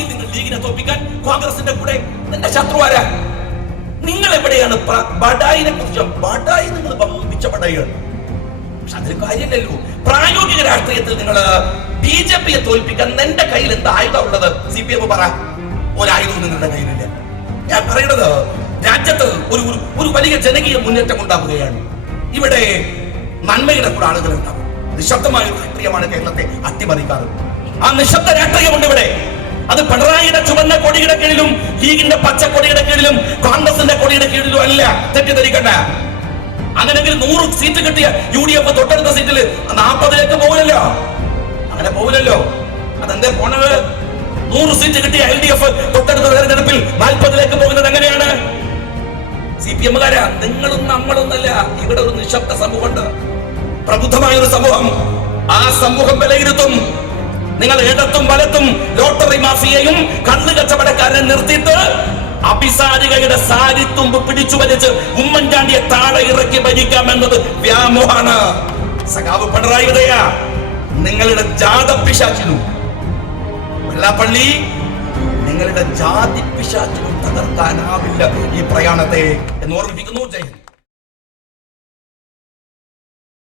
പാർട്ടിയിൽ നിങ്ങൾ ലീഗിനെ തോൽപ്പിക്കാൻ കോൺഗ്രസിന്റെ കൂടെ നിന്റെ ശത്രു ആരാ? നിങ്ങൾ എവിടെയാണ് ബഡായിനെ കുറിച്ച്? ബഡായി നിങ്ങൾ വമ്പിച്ച ബഡായിയാണ്. പക്ഷെ അതൊരു കാര്യമല്ലല്ലോ. പ്രായോഗിക രാഷ്ട്രീയത്തിൽ നിങ്ങൾ BJPയെ തോൽപ്പിക്കാൻ നിന്റെ കയ്യിൽ എന്താ ആയുധം ഉള്ളത്? CPM പറ. ഒരായുധവും നിങ്ങളുടെ കയ്യിലില്ല. ഞാൻ പറയുന്നത്, രാജ്യത്ത് ഒരു വലിയ ജനകീയ മുന്നേറ്റം ഉണ്ടാവുകയാണ്. ഇവിടെ നന്മയുടെ കൂടെ ആളുകൾ ഉണ്ടാവും. നിശബ്ദമായ രാഷ്ട്രീയമാണ് കേരളത്തെ അട്ടിമറിക്കാറ്. ആ നിശബ്ദ രാഷ്ട്രീയമുണ്ട് ഇവിടെ. അത് പിണറായിയുടെ ചുവന്ന കൊടിയുടെ കീഴിലും ലീഗിന്റെ പച്ച കൊടിയുടെ കീഴിലും കോൺഗ്രസിന്റെ കൊടിയുടെ കീഴിലും അല്ല. തെറ്റിദ്ധരിക്കണ്ട. അങ്ങനെങ്കിൽ 100 സീറ്റ് കിട്ടിയ UDF തൊട്ടടുത്ത സീറ്റിൽ 40ലേക്ക് പോകില്ലല്ലോ. അങ്ങനെ പോകില്ലല്ലോ. അതെന്താ പോണത്? 100 സീറ്റ് കിട്ടിയ LDF തൊട്ടടുത്ത തെരഞ്ഞെടുപ്പിൽ 40ലേക്ക് പോകുന്നത് എങ്ങനെയാണ്? CPM-കാരാ, നിങ്ങളും നമ്മളൊന്നല്ല. ഇവിടെ ഒരു നിശബ്ദ സമൂഹമുണ്ട്, പ്രബുദ്ധമായ ഒരു സമൂഹം. ആ സമൂഹം വിലയിരുത്തും. നിങ്ങൾ ഇടത്തും വലത്തും ലോട്ടറി മാഫിയയും കണ്ണു കച്ചവടക്കാരനെ നിർത്തിയിട്ട് അഭിസാരികയുടെ സാരിത്തുമ്പ് പിടിച്ചു വലിച്ച് ഉമ്മൻചാണ്ടിയെ താഴെ ഇറക്കി ഭരിക്കാമെന്നത് വ്യാമോഹാണ്. സഖാവ് പിണറായി വിജയ, നിങ്ങളുടെ ജാതപിശാചിനും വെള്ളാപ്പള്ളി, നിങ്ങളുടെ ജാതി പിശാചിനും തകർക്കാനാവില്ല ഈ പ്രയാണത്തെ എന്ന് ഓർമ്മിപ്പിക്കുന്നു. ജയ് ഹിന്ദ്.